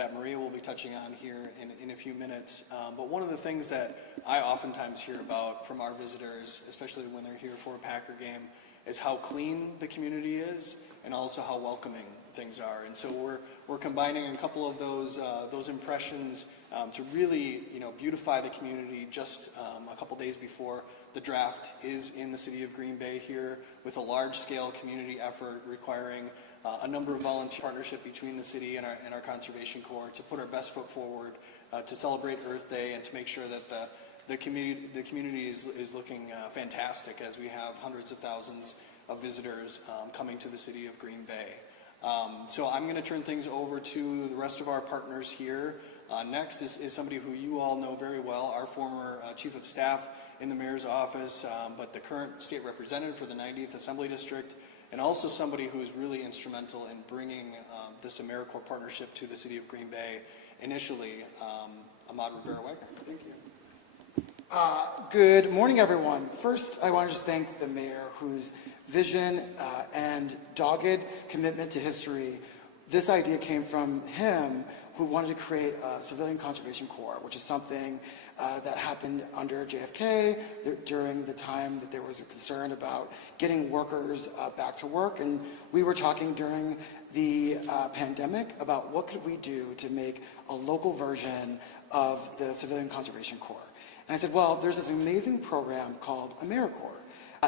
that Maria will be touching on here in a few minutes. But one of the things that I oftentimes hear about from our visitors, especially when they're here for a Packer game, is how clean the community is and also how welcoming things are. And so we're combining a couple of those impressions to really, beautify the community. Just a couple days before the draft is in the city of Green Bay here, with a large-scale community effort requiring a number of volunteer partnership between the city and our Conservation Corps to put our best foot forward to celebrate Earth Day and to make sure that the community is looking fantastic as we have hundreds of thousands of visitors coming to the city of Green Bay. So I'm going to turn things over to the rest of our partners here. Next is somebody who you all know very well, our former chief of staff in the mayor's office, but the current state representative for the 90th Assembly District, and also somebody who is really instrumental in bringing this AmeriCorps partnership to the city of Green Bay initially, Ahmad Rivera-Wagner. Thank you. Good morning, everyone. First, I want to just thank the mayor, whose vision and dogged commitment to history. This idea came from him, who wanted to create a civilian conservation corps, which is something that happened under JFK during the time that there was a concern about getting workers back to work. And we were talking during the pandemic about what could we do to make a local version of the civilian conservation corps. And I said, well, there's this amazing program called AmeriCorps.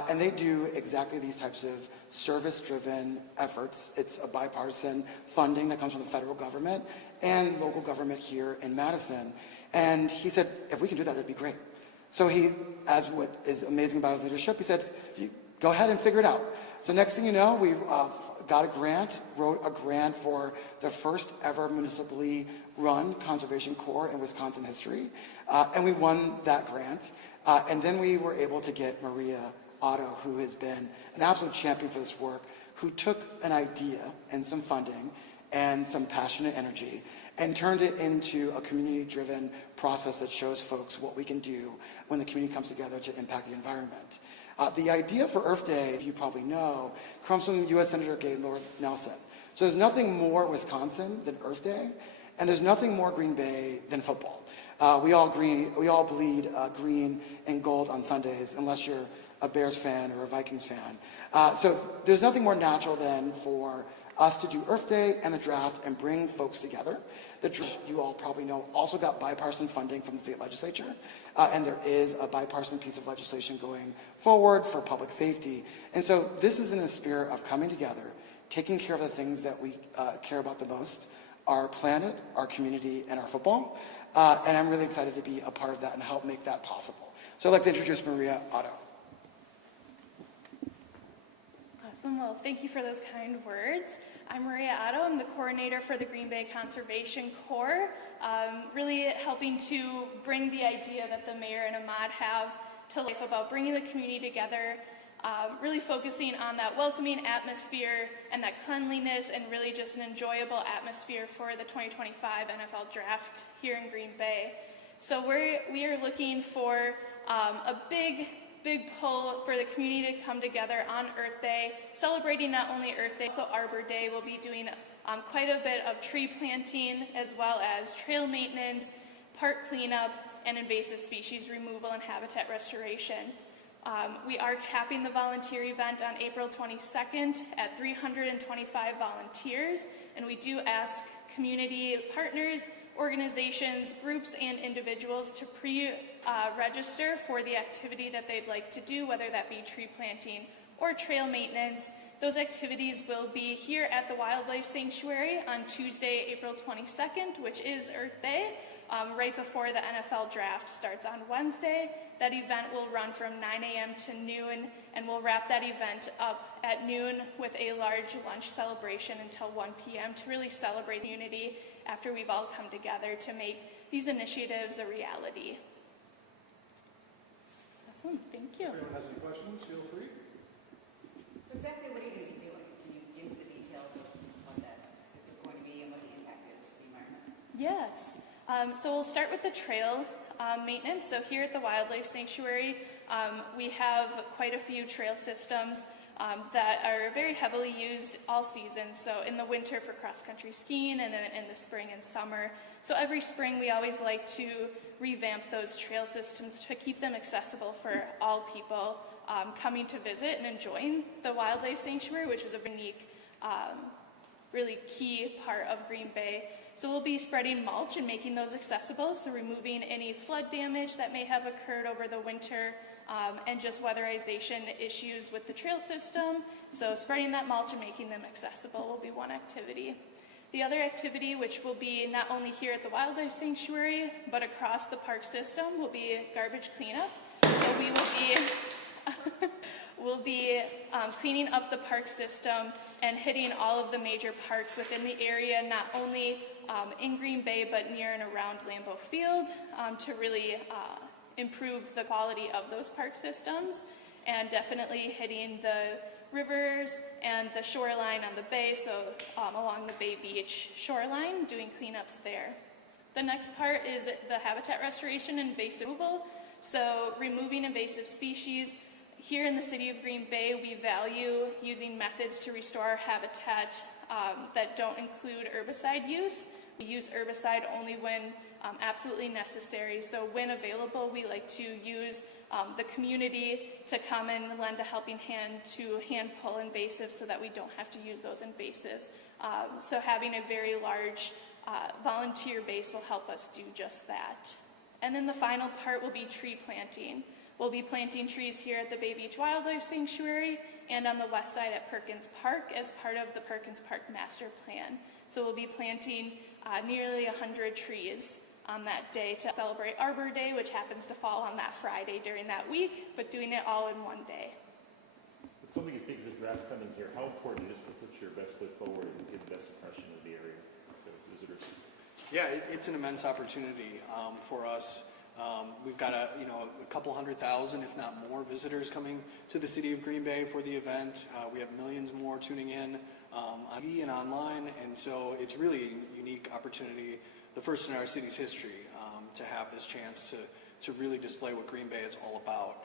And they do exactly these types of service-driven efforts. It's a bipartisan funding that comes from the federal government and local government here in Madison. And he said, if we can do that, that'd be great. So he, as what is amazing about his leadership, he said, go ahead and figure it out. So next thing you know, we got a grant, wrote a grant for the first ever municipally run conservation corps in Wisconsin history. And we won that grant. And then we were able to get Maria Otto, who has been an absolute champion for this work, who took an idea and some funding and some passionate energy and turned it into a community-driven process that shows folks what we can do when the community comes together to impact the environment. The idea for Earth Day, if you probably know, comes from U.S. Senator Gaylord Nelson. So there's nothing more Wisconsin than Earth Day, and there's nothing more Green Bay than football. We all bleed green and gold on Sundays, unless you're a Bears fan or a Vikings fan. So there's nothing more natural than for us to do Earth Day and the draft and bring folks together. The draft, you all probably know, also got bipartisan funding from the state legislature. And there is a bipartisan piece of legislation going forward for public safety. And so this is in a spirit of coming together, taking care of the things that we care about the most, our planet, our community, and our football. And I'm really excited to be a part of that and help make that possible. So I'd like to introduce Maria Otto. Awesome. Well, thank you for those kind words. I'm Maria Otto. I'm the coordinator for the Green Bay Conservation Corps, really helping to bring the idea that the mayor and Ahmad have to life about bringing the community together, really focusing on that welcoming atmosphere and that cleanliness and really just an enjoyable atmosphere for the 2025 NFL Draft here in Green Bay. So we are looking for a big pull for the community to come together on Earth Day, celebrating not only Earth Day, so Arbor Day. We'll be doing quite a bit of tree planting, as well as trail maintenance, park cleanup, and invasive species removal and habitat restoration. We are capping the volunteer event on April 22nd at 325 volunteers, and we do ask community partners, organizations, groups, and individuals to pre-register for the activity that they'd like to do, whether that be tree planting or trail maintenance. Those activities will be here at the Wildlife Sanctuary on Tuesday, April 22nd, which is Earth Day, right before the NFL Draft starts on Wednesday. That event will run from 9 a.m. to noon, and we'll wrap that event up at noon with a large lunch celebration until 1 p.m. to really celebrate unity after we've all come together to make these initiatives a reality. Awesome, thank you. If anyone has any questions, feel free. So exactly what are you going to be doing? Can you give the details of what that is going to be and what the impact is for the environment? Yes. So we'll start with the trail maintenance. So here at the Wildlife Sanctuary, we have quite a few trail systems that are very heavily used all season. So in the winter for cross-country skiing, and then in the spring and summer. So every spring we always like to revamp those trail systems to keep them accessible for all people coming to visit and enjoying the wildlife sanctuary, which is a unique, really key part of Green Bay. So we'll be spreading mulch and making those accessible, so removing any flood damage that may have occurred over the winter, and just weatherization issues with the trail system. So spreading that mulch and making them accessible will be one activity. The other activity, which will be not only here at the wildlife sanctuary, but across the park system, will be garbage cleanup. So we will be cleaning up the park system and hitting all of the major parks within the area, not only in Green Bay, but near and around Lambeau Field, to really improve the quality of those park systems, and definitely hitting the rivers and the shoreline on the bay, so along the Bay Beach shoreline, doing cleanups there. The next part is the habitat restoration and invasive removal, so removing invasive species. Here in the city of Green Bay, we value using methods to restore our habitat that don't include herbicide use. We use herbicide only when absolutely necessary. So when available, we like to use the community to come and lend a helping hand to hand pull invasives so that we don't have to use those invasives. So having a very large volunteer base will help us do just that. And then the final part will be tree planting. We'll be planting trees here at the Bay Beach Wildlife Sanctuary and on the west side at Perkins Park as part of the Perkins Park Master Plan. So we'll be planting nearly 100 trees on that day to celebrate Arbor Day, which happens to fall on that Friday during that week, but doing it all in one day. With something as big as a draft coming here, how important is it to put your best foot forward and give the best impression of the area to visitors? Yeah, it's an immense opportunity for us. We've got a couple 100,000, if not more, visitors coming to the city of Green Bay for the event. We have millions more tuning in on TV and online, and so it's really a unique opportunity, the first in our city's history, to have this chance to really display what Green Bay is all about,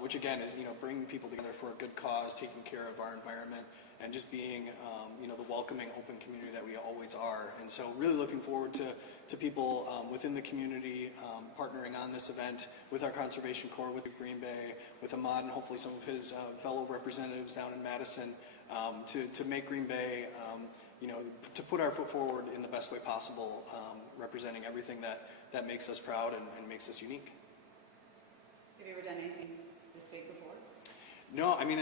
which again is bringing people together for a good cause, taking care of our environment, and just being the welcoming, open community that we always are. And so really looking forward to people within the community partnering on this event with our Conservation Corps, with Green Bay, with Ahmad, and hopefully some of his fellow representatives down in Madison, to make Green Bay, to put our foot forward in the best way possible, representing everything that makes us proud and makes us unique. Have you ever done anything this big before? No, I mean,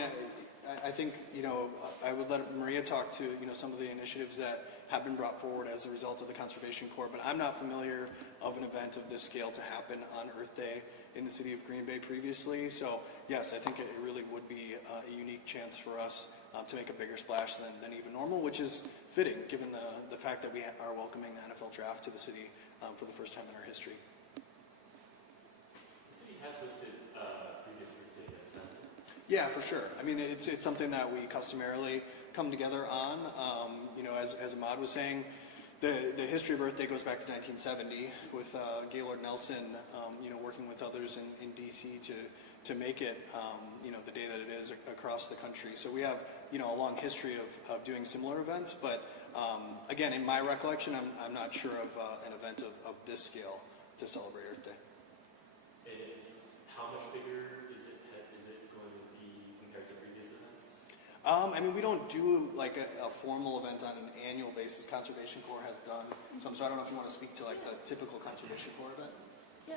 I think, I would let Maria talk to, some of the initiatives that have been brought forward as a result of the Conservation Corps, but I'm not familiar of an event of this scale to happen on Earth Day in the city of Green Bay previously. So yes, I think it really would be a unique chance for us to make a bigger splash than even normal, which is fitting given the fact that we are welcoming the NFL draft to the city for the first time in our history. The city has hosted previous Earth Day events, hasn't it? Yeah, for sure. I mean, it's something that we customarily come together on. As Ahmad was saying, the history of Earth Day goes back to 1970 with Gaylord Nelson, working with others in D.C. to make it, the day that it is across the country. So we have, a long history of doing similar events. But again, in my recollection, I'm not sure of an event of this scale to celebrate Earth Day. And it's how much bigger is it going to be compared to previous events? We don't do like a formal event on an annual basis. Conservation Corps has done some, so I don't know if you want to speak to like the typical Conservation Corps event. Yeah.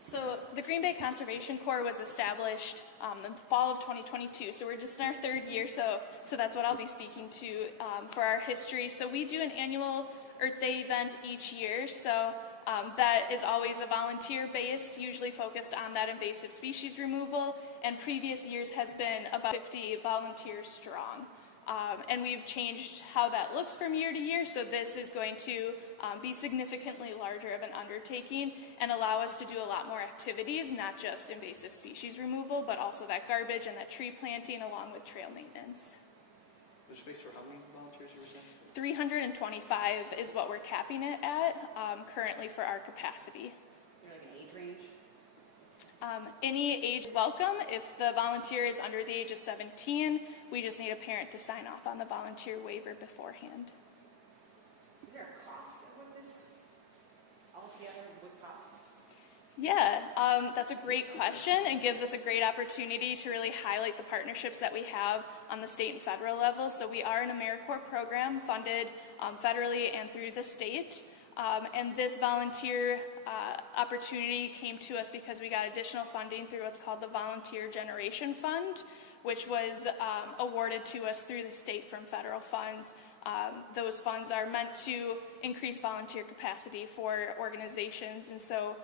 So the Green Bay Conservation Corps was established in the fall of 2022. So we're just in our third year. So that's what I'll be speaking to for our history. So we do an annual Earth Day event each year. So that is always a volunteer-based, usually focused on that invasive species removal. And previous years has been about 50 volunteers strong. And we've changed how that looks from year to year, so this is going to be significantly larger of an undertaking and allow us to do a lot more activities, not just invasive species removal, but also that garbage and that tree planting along with trail maintenance. There's space for how many volunteers you were saying? 325 is what we're capping it at currently for our capacity. Is there like an age range? Any age is welcome. If the volunteer is under the age of 17, we just need a parent to sign off on the volunteer waiver beforehand. Is there a cost of what this altogether would cost? Yeah, that's a great question and gives us a great opportunity to really highlight the partnerships that we have on the state and federal level. So we are an AmeriCorps program funded federally and through the state. And this volunteer opportunity came to us because we got additional funding through what's called the Volunteer Generation Fund, which was awarded to us through the state from federal funds. Those funds are meant to increase volunteer capacity for organizations, and so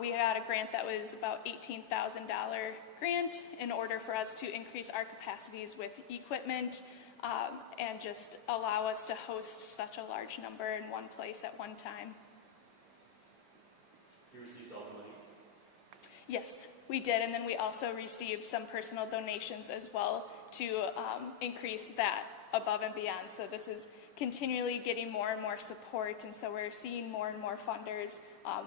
we had a grant that was about $18,000 grant in order for us to increase our capacities with equipment and just allow us to host such a large number in one place at one time. You received all the money? Yes, we did, and then we also received some personal donations as well to increase that above and beyond. So this is continually getting more and more support, and so we're seeing more and more funders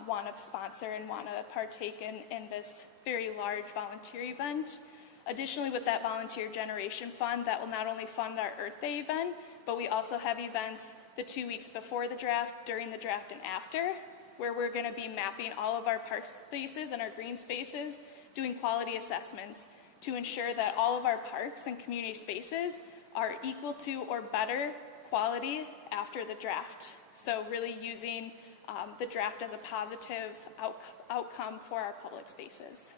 want to sponsor and want to partake in this very large volunteer event. Additionally, with that Volunteer Generation Fund, that will not only fund our Earth Day event, but we also have events the 2 weeks before the draft, during the draft, and after, where we're going to be mapping all of our park spaces and our green spaces, doing quality assessments to ensure that all of our parks and community spaces are equal to or better quality after the draft. So really using the draft as a positive outcome for our public spaces.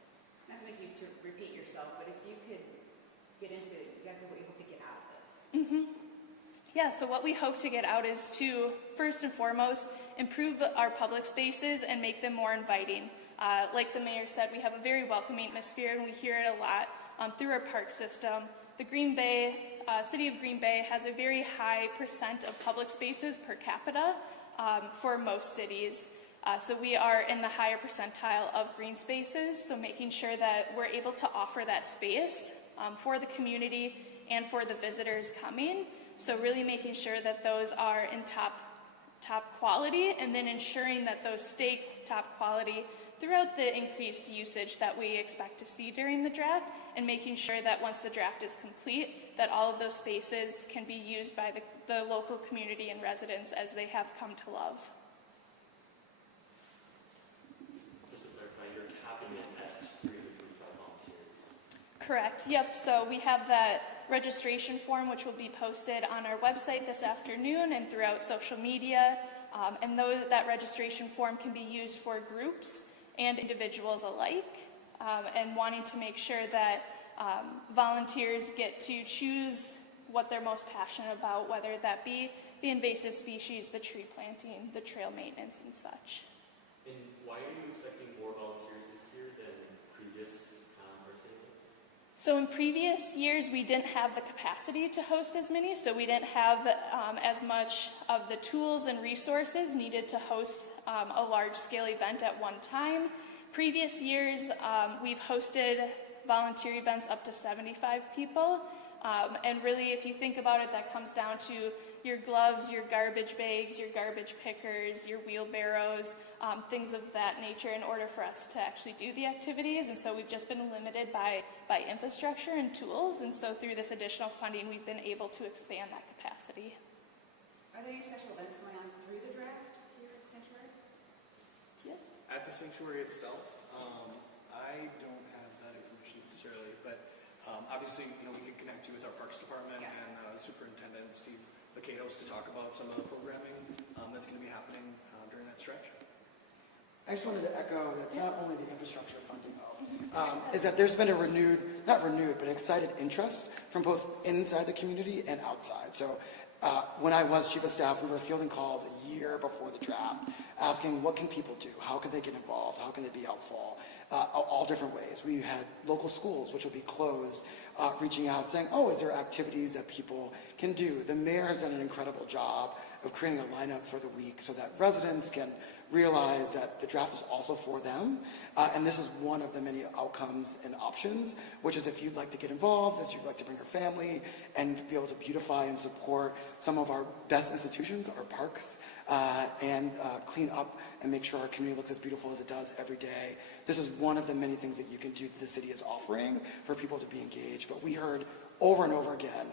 Not to make you to repeat yourself, but if you could get into exactly what you hope to get out of this. Yeah, so what we hope to get out is to, first and foremost, improve our public spaces and make them more inviting. Like the mayor said, we have a very welcoming atmosphere, and we hear it a lot through our park system. The Green Bay, City of Green Bay has a very high percent of public spaces per capita for most cities. So we are in the higher percentile of green spaces, so making sure that we're able to offer that space for the community and for the visitors coming. So really making sure that those are in top quality, and then ensuring that those stay top quality throughout the increased usage that we expect to see during the draft, and making sure that once the draft is complete, that all of those spaces can be used by the local community and residents as they have come to love. Just to clarify, you're capping it at 325 volunteers. Correct, yep, so we have that registration form which will be posted on our website this afternoon and throughout social media, and that registration form can be used for groups and individuals alike, and wanting to make sure that volunteers get to choose what they're most passionate about, whether that be the invasive species, the tree planting, the trail maintenance, and such. And why are you expecting more volunteers this year than previous Earth Day events? So in previous years, we didn't have the capacity to host as many, so we didn't have as much of the tools and resources needed to host a large-scale event at one time. Previous years, we've hosted volunteer events up to 75 people, and really, if you think about it, that comes down to your gloves, your garbage bags, your garbage pickers, your wheelbarrows, things of that nature in order for us to actually do the activities. And so we've just been limited by infrastructure and tools, and so through this additional funding, we've been able to expand that capacity. Are there any special events going on through the draft here at the sanctuary? Yes? At the sanctuary itself, I don't have that information necessarily, but obviously, we can connect you with our Parks Department and Superintendent Steve Vacatos to talk about some of the programming that's going to be happening during that stretch. I just wanted to echo that it's not only the infrastructure funding, though, is that there's been a not renewed, but excited interest from both inside the community and outside. So when I was chief of staff, we were fielding calls a year before the draft, asking what can people do? How can they get involved? How can they be helpful? All different ways. We had local schools, which will be closed, reaching out saying, is there activities that people can do? The mayor has done an incredible job of creating a lineup for the week so that residents can realize that the draft is also for them. And this is one of the many outcomes and options, which is if you'd like to get involved, if you'd like to bring your family and be able to beautify and support some of our best institutions, our parks, and clean up and make sure our community looks as beautiful as it does every day. This is one of the many things that you can do that the city is offering for people to be engaged. But we heard over and over again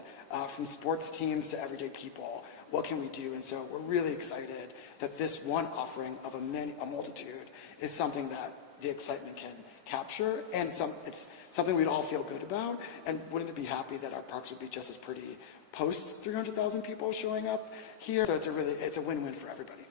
from sports teams to everyday people, what can we do? And so we're really excited that this one offering of a multitude is something that the excitement can capture, and it's something we'd all feel good about. And wouldn't it be happy that our parks would be just as pretty post 300,000 people showing up here? So it's a win-win for everybody.